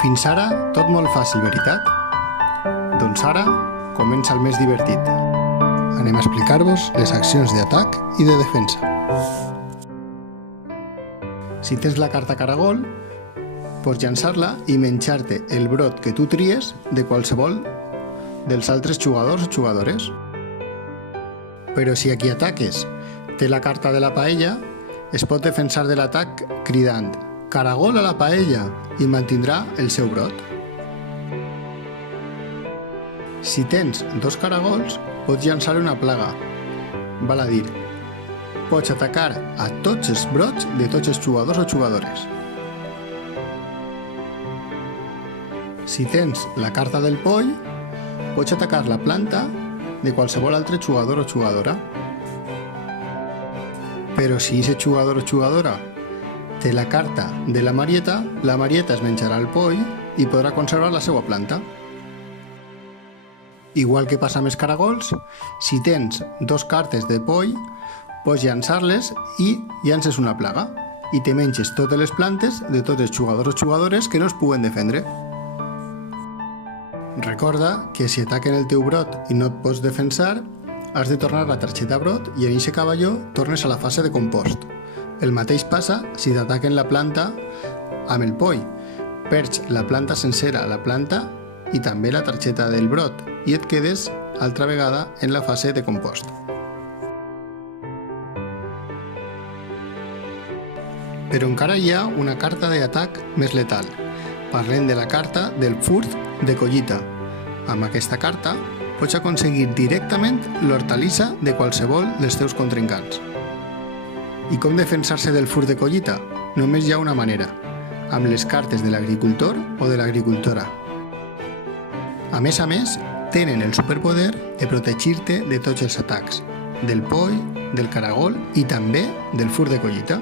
Fins ara, tot molt fàcil, veritat? Doncs ara comença el més divertit. Anem a explicar-vos les accions d'atac i de defensa. Si tens la carta caragol, pots llançar-la i menjar-te el brot que tu tries de qualsevol dels altres jugadors o jugadores. Però si a qui ataques té la carta de la paella, es pot defensar de l'atac cridant «Caragol a la paella» i mantindrà el seu brot. Si tens dos caragols, pots llançar una plaga. Val a dir, pots atacar a tots els brots de tots els jugadors o jugadores. Si tens la carta del poll, pots atacar la planta de qualsevol altre jugador o jugadora. Però si aquest jugador o jugadora té la carta de la Marieta es menjarà el poll i podrà conservar la seva planta. Igual que passa amb els caragols, si tens dos cartes de poll, pots llançar-les i llances una plaga i te menges totes les plantes de tots els jugadors o jugadores que no es puguen defendre. Recorda que si ataquen el teu brot i no et pots defensar, has de tornar la targeta brot i en eixe cavalló tornes a la fase de compost. El mateix passa si t'ataquen la planta amb el poll. Perds la planta sencera a la planta i també la targeta del brot i et quedes altra vegada en la fase de compost. Però encara hi ha una carta d'atac més letal. Parlem de la carta del furt de collita. Amb aquesta carta pots aconseguir directament l'hortalissa de qualsevol dels teus contrincants. I com defensar-se del furt de collita? Només hi ha una manera, amb les cartes de l'agricultor o de l'agricultora. A més, tenen el superpoder de protegir-te de tots els atacs, del poll, del caragol i també del furt de collita.